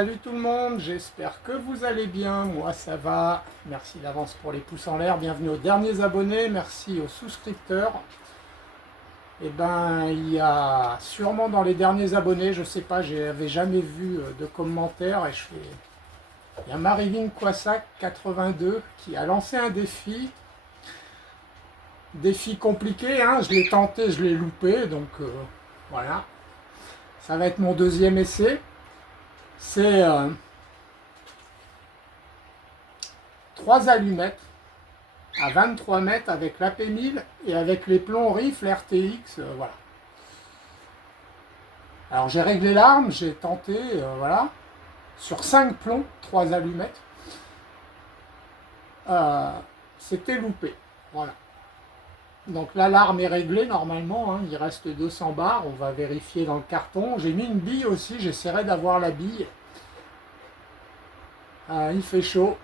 Salut tout le monde, j'espère que vous allez bien, moi ça va. Merci d'avance pour les pouces en l'air, bienvenue aux derniers abonnés, merci aux souscripteurs. Et ben il y a sûrement dans les derniers abonnés, je sais pas, j'avais jamais vu de commentaires et il y a Marivin Kwassak 82 qui a lancé un défi compliqué, hein. Je l'ai tenté, je l'ai loupé, donc voilà. Ça va être mon deuxième essai. C'est 3 allumettes à 23 mètres avec l'AP1000 et avec les plombs rifle RTX, voilà. Alors j'ai réglé l'arme, j'ai tenté, voilà, sur 5 plombs, 3 allumettes, euh, c'était loupé, voilà. Donc là l'arme est réglée normalement, hein, il reste 200 barres, on va vérifier dans le carton. J'ai mis une bille aussi, j'essaierai d'avoir la bille. Il fait chaud,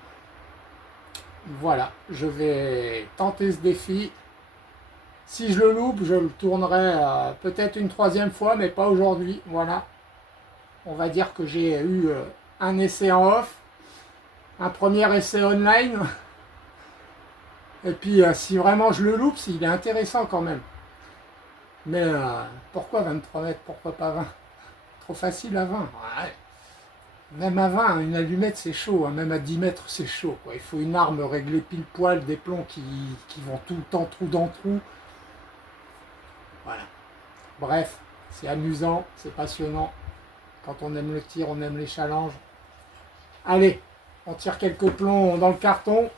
voilà, je vais tenter ce défi. Si je le loupe, je le tournerai peut-être une troisième fois, mais pas aujourd'hui. Voilà. On va dire que j'ai eu un essai en off, un premier essai online. Et puis si vraiment je le loupe, il est intéressant quand même. Mais pourquoi 23 mètres? Pourquoi pas 20? Trop facile à 20. Ouais. Même à 20, une allumette c'est chaud. Hein. Même à 10 mètres c'est chaud. Quoi. Il faut une arme réglée pile poil, des plombs qui vont tout le temps trou dans trou. Voilà. Bref, c'est amusant, c'est passionnant. Quand on aime le tir, on aime les challenges. Allez, on tire quelques plombs dans le carton.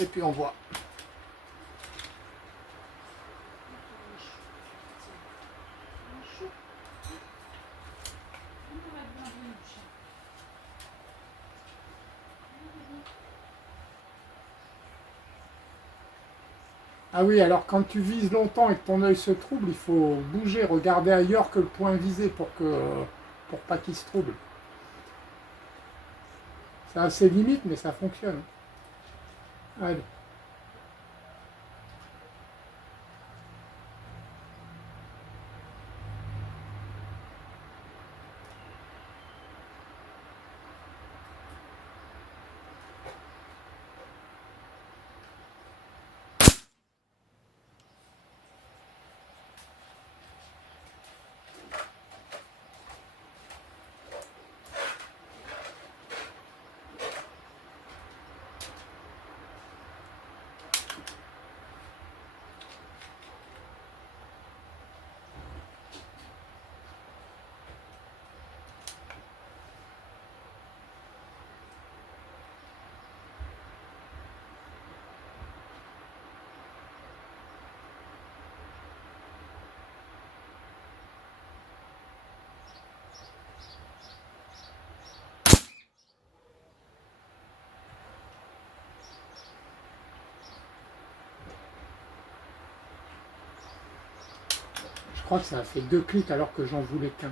Et puis on voit. Ah oui, alors quand tu vises longtemps et que ton œil se trouble, il faut bouger, regarder ailleurs que le point visé pour pas qu'il se trouble. C'est assez limite, mais ça fonctionne. Allez. Je crois que ça a fait 2 clics alors que j'en voulais qu'un.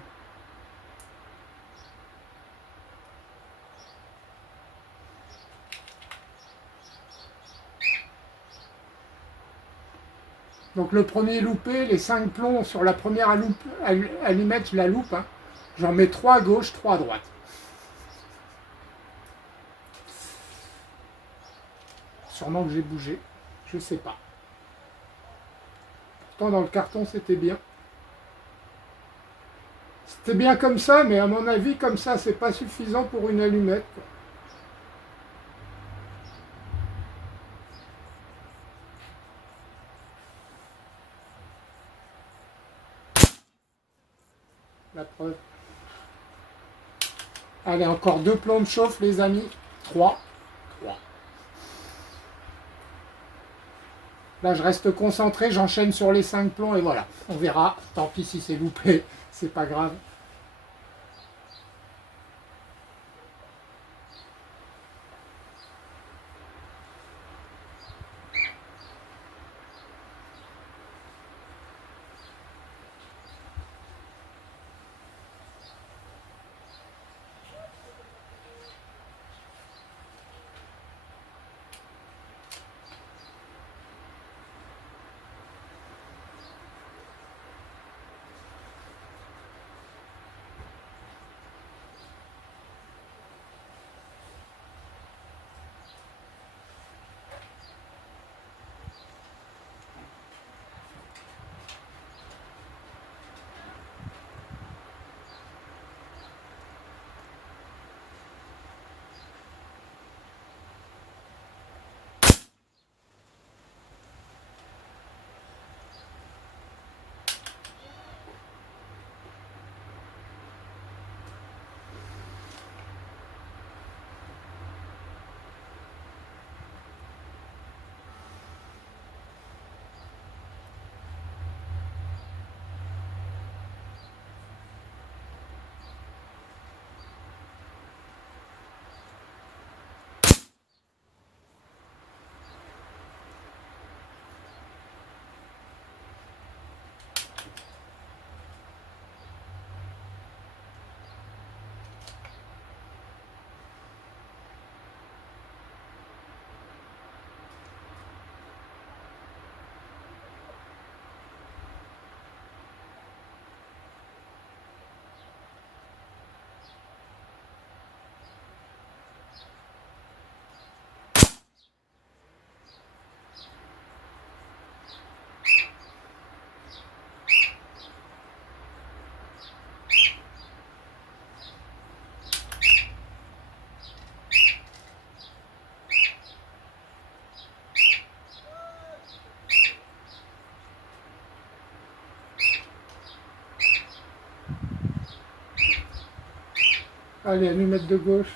Donc le premier loupé, les 5 plombs sur la première allumette, je la loupe. Hein. J'en mets 3 à gauche, 3 à droite. Sûrement que j'ai bougé, je sais pas. Pourtant dans le carton c'était bien. C'était bien comme ça, mais à mon avis, comme ça, c'est pas suffisant pour une allumette. Quoi. La preuve. Allez, encore 2 plombs de chauffe, les amis. 3. 3. Là, je reste concentré, j'enchaîne sur les 5 plombs et voilà. On verra. Tant pis si c'est loupé, c'est pas grave. Allez, allumette de gauche.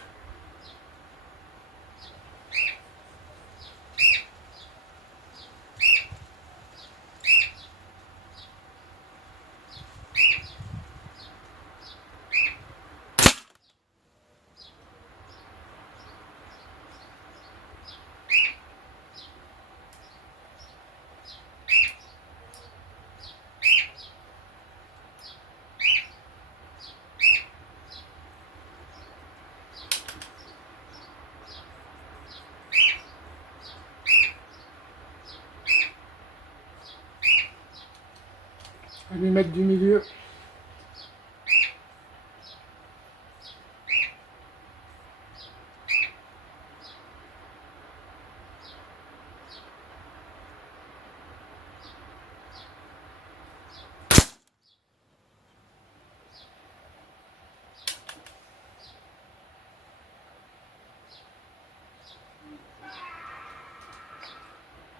Allumette du milieu.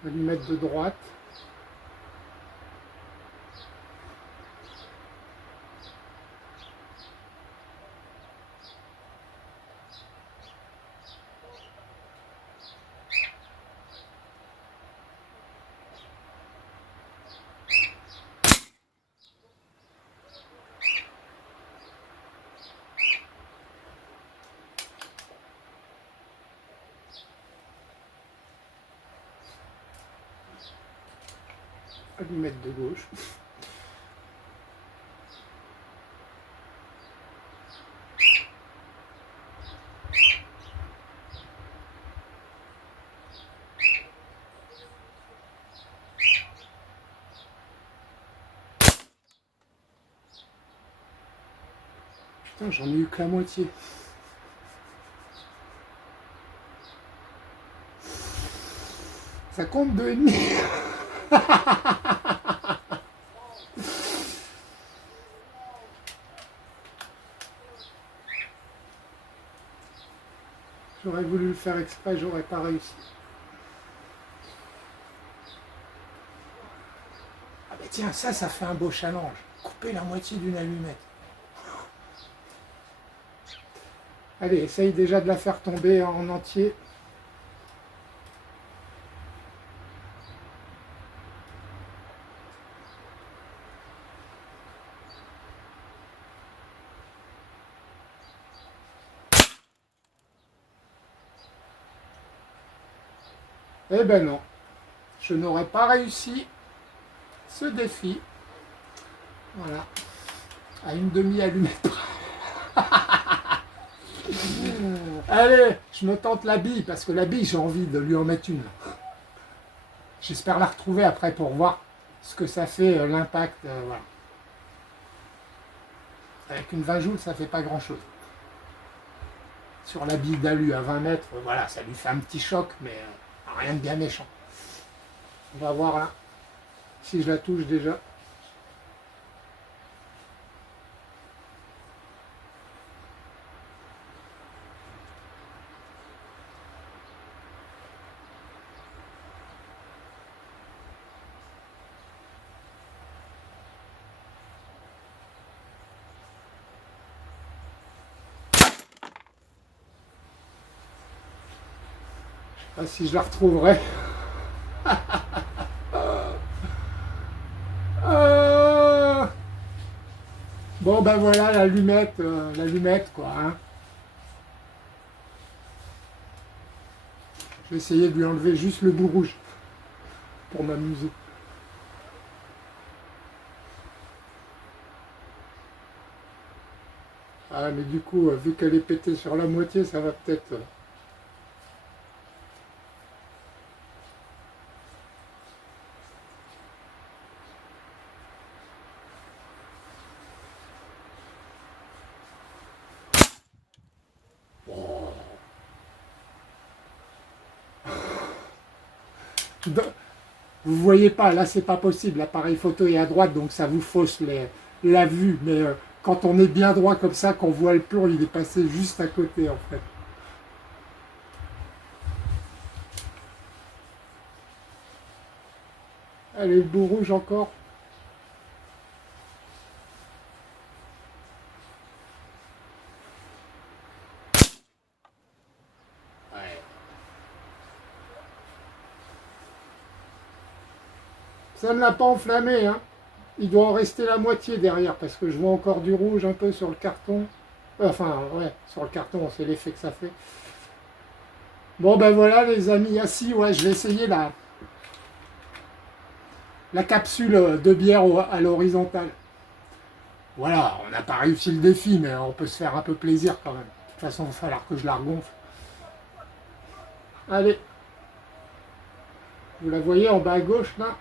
Allumette de droite. Allumette de gauche. Putain, j'en ai eu que la moitié. Ça compte 2,5. J'aurais voulu le faire exprès, j'aurais pas réussi. Ah bah tiens, ça fait un beau challenge. Couper la moitié d'une allumette. Allez, essaye déjà de la faire tomber en entier. Eh ben non, je n'aurais pas réussi ce défi. Voilà, à une demi-allumette. Allez, je me tente la bille, parce que la bille, j'ai envie de lui en mettre une. J'espère la retrouver après pour voir ce que ça fait, l'impact. Voilà. Avec une 20 joules, ça fait pas grand-chose. Sur la bille d'alu à 20 mètres, voilà, ça lui fait un petit choc, mais rien de bien méchant. On va voir là, si je la touche déjà. Je sais pas si je la retrouverai. Bon ben voilà l'allumette quoi. Hein. Je vais essayer de lui enlever juste le bout rouge pour m'amuser. Ah mais du coup, vu qu'elle est pétée sur la moitié, ça va peut-être... Vous voyez pas, là c'est pas possible, l'appareil photo est à droite, donc ça vous fausse la vue, mais quand on est bien droit comme ça, qu'on voit le plomb, il est passé juste à côté en fait. Allez, le bout rouge encore. Ça ne l'a pas enflammé, hein. Il doit en rester la moitié derrière, parce que je vois encore du rouge un peu sur le carton. Enfin, ouais, sur le carton, c'est l'effet que ça fait. Bon, ben voilà, les amis. Ah si, ouais, je vais essayer la capsule de bière à l'horizontale. Voilà, on n'a pas réussi le défi, mais on peut se faire un peu plaisir quand même. De toute façon, il va falloir que je la regonfle. Allez, vous la voyez en bas à gauche, là,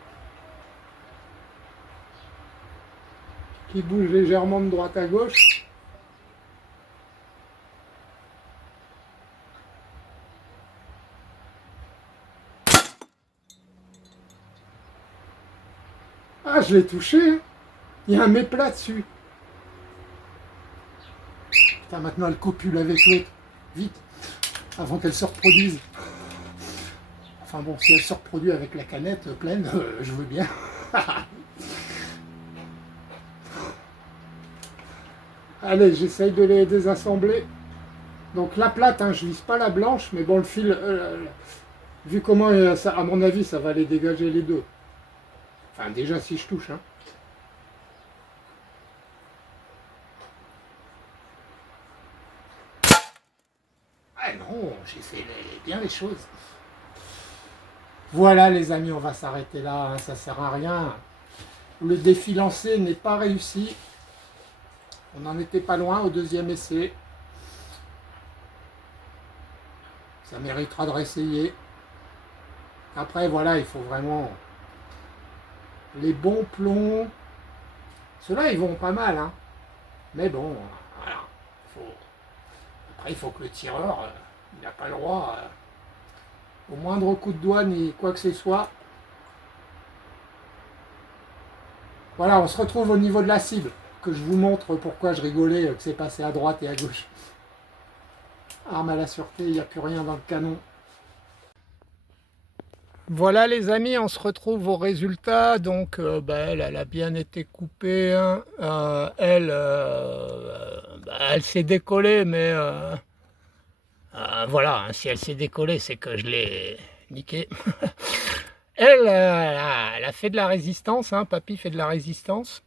qui bouge légèrement de droite à gauche. Ah, je l'ai touché, hein. Il y a un méplat dessus. Putain, maintenant elle copule avec l'autre. Vite, avant qu'elle se reproduise. Enfin bon, si elle se reproduit avec la canette pleine, je veux bien. Allez, j'essaye de les désassembler. Donc la plate, hein, je vise pas la blanche, mais bon, le fil, vu comment, ça, à mon avis, ça va les dégager les deux. Enfin, déjà, si je touche, hein. Ah non, j'ai fait bien les choses. Voilà les amis, on va s'arrêter là, hein, ça sert à rien. Le défi lancé n'est pas réussi. On n'en était pas loin au deuxième essai. Ça méritera de réessayer. Après voilà, il faut vraiment les bons plombs. Ceux-là ils vont pas mal, hein. Mais bon, voilà. Après il faut que le tireur, il n'a pas le droit, au moindre coup de doigt ni quoi que ce soit. Voilà, on se retrouve au niveau de la cible, que je vous montre pourquoi je rigolais que c'est passé à droite et à gauche. Arme à la sûreté, il n'y a plus rien dans le canon. Voilà les amis, on se retrouve au résultat. Donc elle a bien été coupée, hein. Elle s'est décollée, mais voilà, hein, si elle s'est décollée, c'est que je l'ai niquée. Elle a fait de la résistance, hein. Papy fait de la résistance.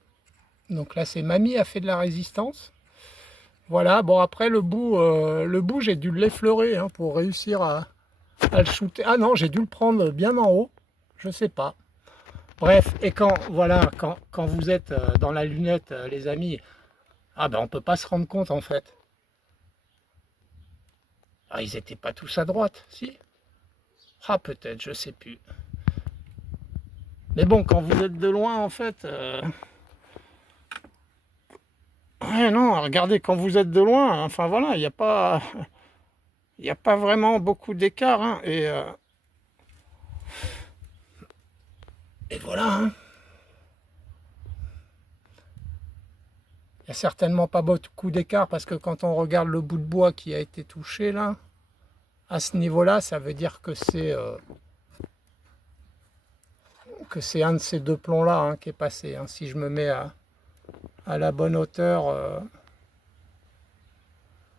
Donc là, c'est mamie a fait de la résistance. Voilà, bon après le bout j'ai dû l'effleurer, hein, pour réussir à le shooter. Ah non, j'ai dû le prendre bien en haut, je sais pas. Bref, et voilà, quand vous êtes dans la lunette, les amis, ah ben on peut pas se rendre compte en fait. Ah, ils étaient pas tous à droite, si? Ah peut-être, je sais plus. Mais bon, quand vous êtes de loin en fait, ouais, non, regardez, quand vous êtes de loin, enfin voilà, il n'y a pas vraiment beaucoup d'écart, hein, et voilà, hein. Il n'y a certainement pas beaucoup d'écart parce que quand on regarde le bout de bois qui a été touché là, à ce niveau-là, ça veut dire que c'est un de ces deux plombs-là, hein, qui est passé, hein. Si je me mets à la bonne hauteur,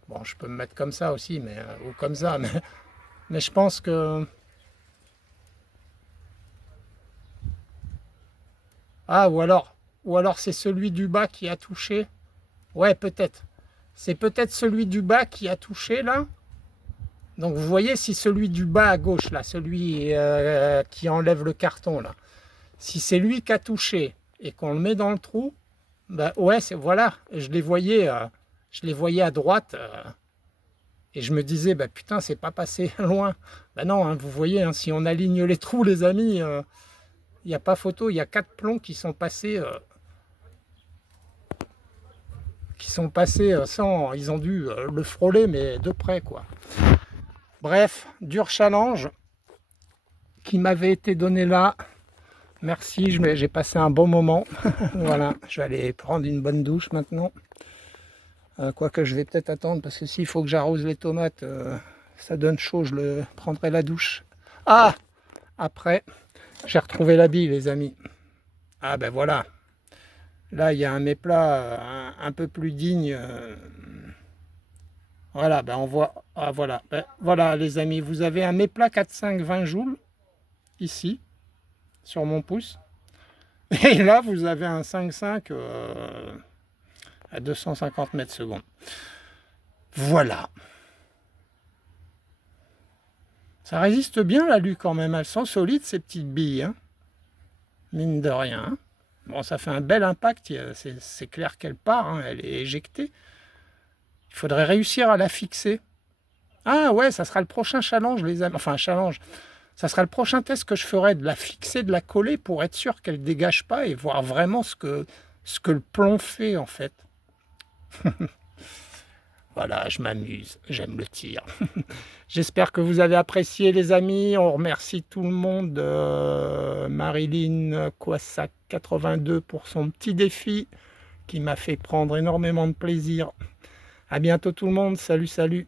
bon, je peux me mettre comme ça aussi, ou comme ça, mais je pense que... Ah, ou alors c'est celui du bas qui a touché. Ouais, peut-être. C'est peut-être celui du bas qui a touché, là. Donc, vous voyez, si celui du bas à gauche, là, celui qui enlève le carton, là, si c'est lui qui a touché et qu'on le met dans le trou, ben ouais, voilà, je les voyais à droite, et je me disais, bah putain, c'est pas passé loin. Ben non, hein, vous voyez, hein, si on aligne les trous, les amis, il n'y a pas photo, il y a 4 plombs qui sont passés sans, ils ont dû le frôler, mais de près, quoi. Bref, dur challenge qui m'avait été donné là. Merci, j'ai passé un bon moment. Voilà, je vais aller prendre une bonne douche maintenant. Quoique je vais peut-être attendre, parce que s'il faut que j'arrose les tomates, ça donne chaud, je prendrai la douche. Ah, après, j'ai retrouvé la bille, les amis. Ah ben voilà. Là, il y a un méplat un peu plus digne. Voilà, ben on voit. Ah voilà. Ben, voilà, les amis, vous avez un méplat 4,5 20 joules, ici, sur mon pouce. Et là, vous avez un 5,5 à 250 mètres secondes. Voilà. Ça résiste bien l'alu quand même. Elles sont solides ces petites billes. Hein. Mine de rien. Hein. Bon, ça fait un bel impact. C'est clair qu'elle part. Hein. Elle est éjectée. Il faudrait réussir à la fixer. Ah ouais, ça sera le prochain challenge, les amis. Enfin, un challenge. Ça sera le prochain test que je ferai, de la fixer, de la coller pour être sûr qu'elle ne dégage pas et voir vraiment ce que le plomb fait en fait. Voilà, je m'amuse, j'aime le tir. J'espère que vous avez apprécié les amis. On remercie tout le monde. Marilyn Quassac 82 pour son petit défi qui m'a fait prendre énormément de plaisir. À bientôt tout le monde. Salut, salut.